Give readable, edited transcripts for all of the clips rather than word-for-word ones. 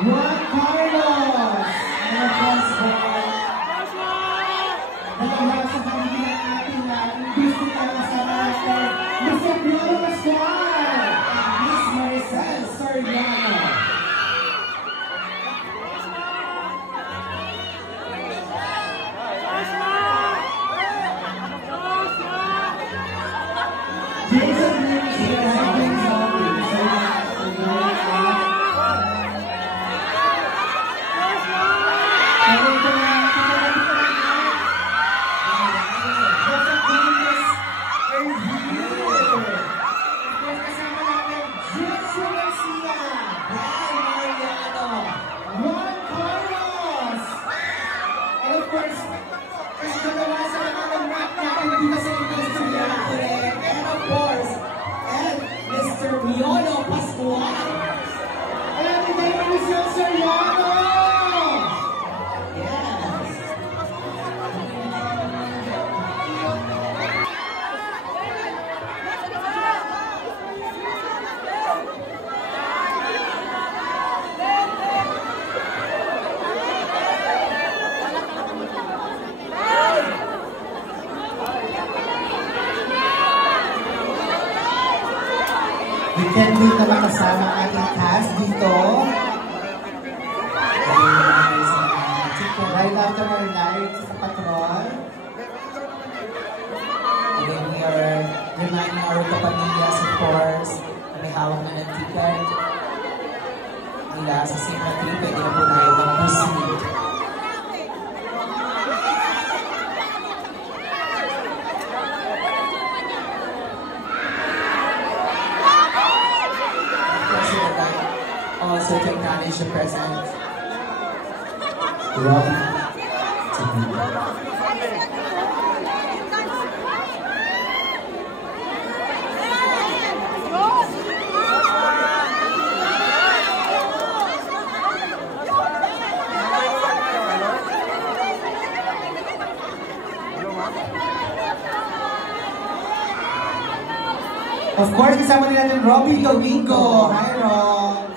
Juan Carlos! Mga friends po. Dalawa sa kanila natin na gusto na kasama natin. Mr. Piolo Pascual! Miss Maricel Soriano. Jason Lewis here has been Piolo Pascual. Ayan, hindi mo Michelle Soriano. Yes. Weekend din na makasama ang ating cast dito. Right after our night sa Patrol. And then we are reminding our kapamillas, of course, na may hawak na ng ticket nila sa sympathy. Pwede na po tayo mag-proceed. Also to acknowledge the present Robbie TV. Of course, kasama din natin Robbie Domingo. Hi, Rob!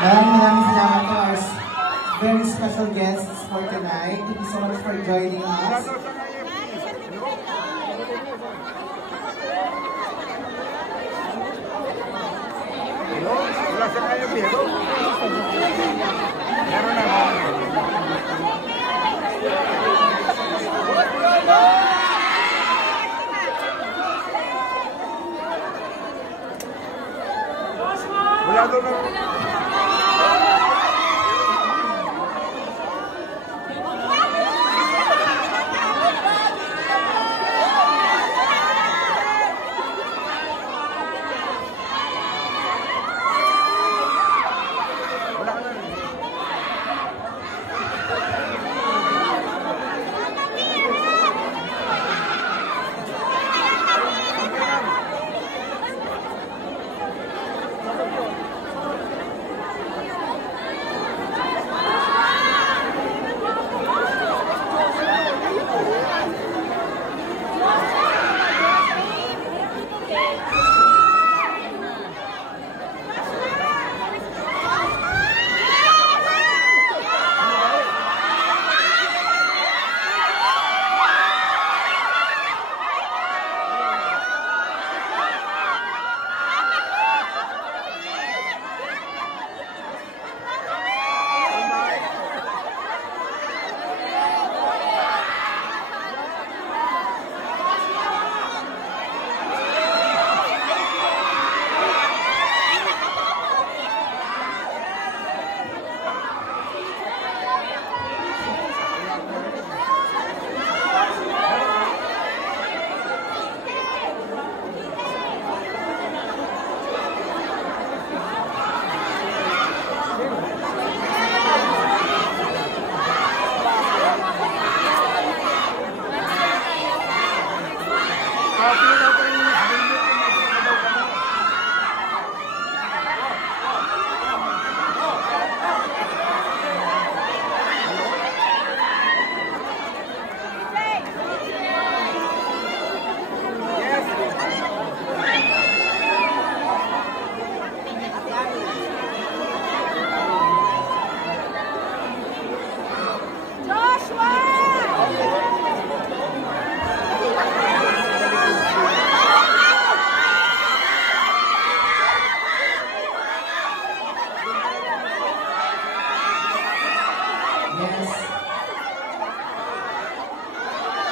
Maraming salamat to our very special guests for tonight. Thank you so much for joining us.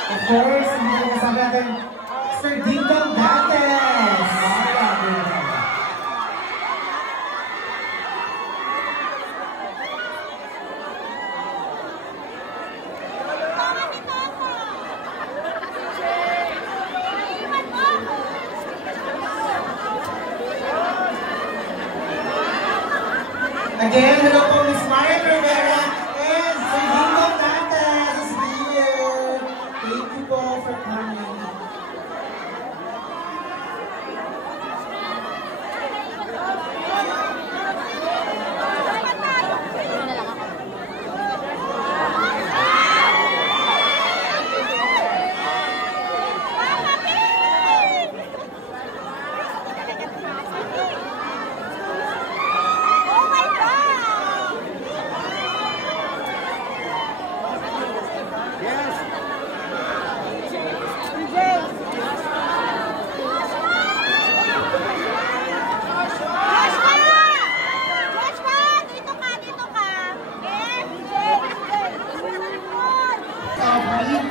Of course, hindi ko kasama natin Sir Dingdong Dantes. Again, hello po Miss Marian Rivera and Sir Dingdong Dantes is here. Thank you po for coming.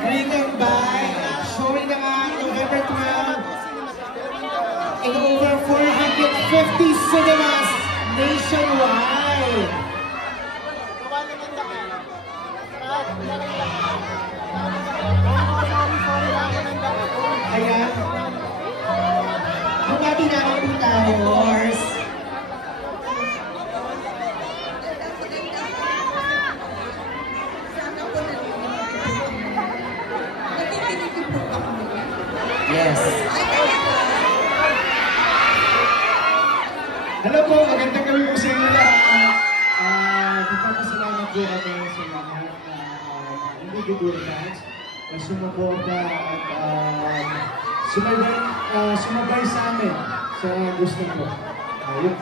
Bring and buy, showing na nga November 12 in over 450 cinemas nationwide. Ayan. Bumati na ako po tayo, Wars. Yes. Hello po, magandang gabi po sa inyo lahat. Nagpapasalamat po kami sa lahat na individual fans na sumuporta at sumabay sa amin sa gusto ko. Ayun.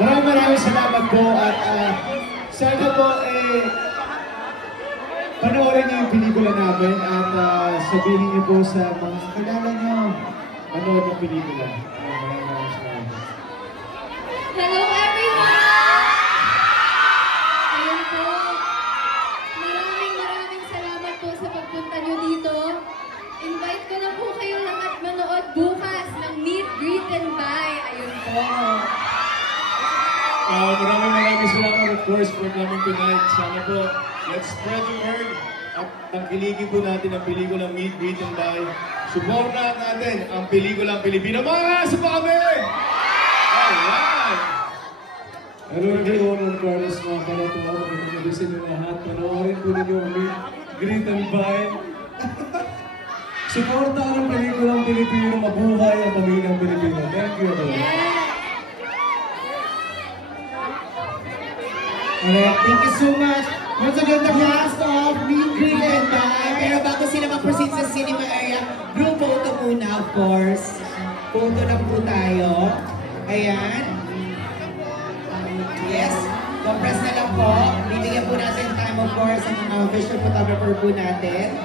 Maraming salamat po at sana po panoorin niyo yung pelikula namin at sabihin niyo po sa mga kakilala niyo manood ng pelikula. Maraming salamat. Hello everyone! Ayun po. Maraming salamat po sa pagpunta niyo dito. Invite ko na po kayo lahat manood bukas ng Meet, Greet, and Buy. Ayun po. Maraming salamat of course for coming tonight. Sana po, let's spread the word at tangkiligin po natin ang pelikulang Meet, Greet, and Buy. Suportahan natin ang pelikulang Pilipino. Mga sa kami! Alright! Hello everyone, I'm Carlos mga kanatuwa. Magandang nyo lahat. Panoorin po ninyo ang Meet, Greet, and Buy. Suportahan ang pelikulang Pilipino. Mabuhay ang pamilyang Pilipino. Thank you everyone. Alright, thank you so much. Once again, the cast of Meet, Greet, and Buy. Pero bago sila mag-proceed sa cinema area, group photo muna, of course. Photo na po tayo. Ayan. Yes, compress na lang po. Bibigyan po natin time, of course, sa mga official photographer po natin.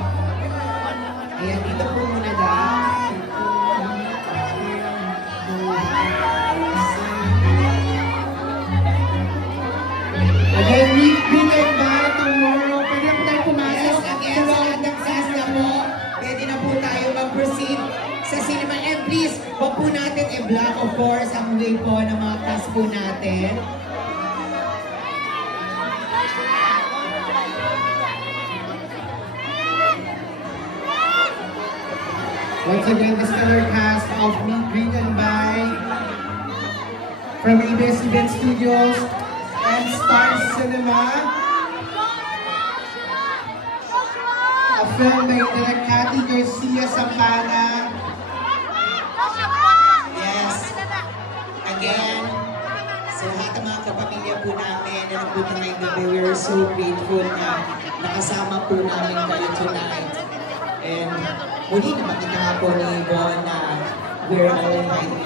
Ayan, dito po muna guys. Again, Meet, Greet, and Buy tomorrow. Pwede na po tayo pumasok. Yes, again, sa lahat ng cast na po. Pwede na po tayo mag-proceed sa cinema. And please, wag po natin i-block, of course, ang way po ng mga cast po natin. Once again, the stellar cast of Meet, Greet, and Buy from ABS-CBN Studios and Star Cinema. Of film by Direk Cathy Garcia Sampana. Yes. Again, sa lahat ng mga kapamilya po namin na nagpunta ngayong gabi, we are so grateful na nakasama po namin kayo tonight. And muli na makita nga po ni Bon na we're all invited.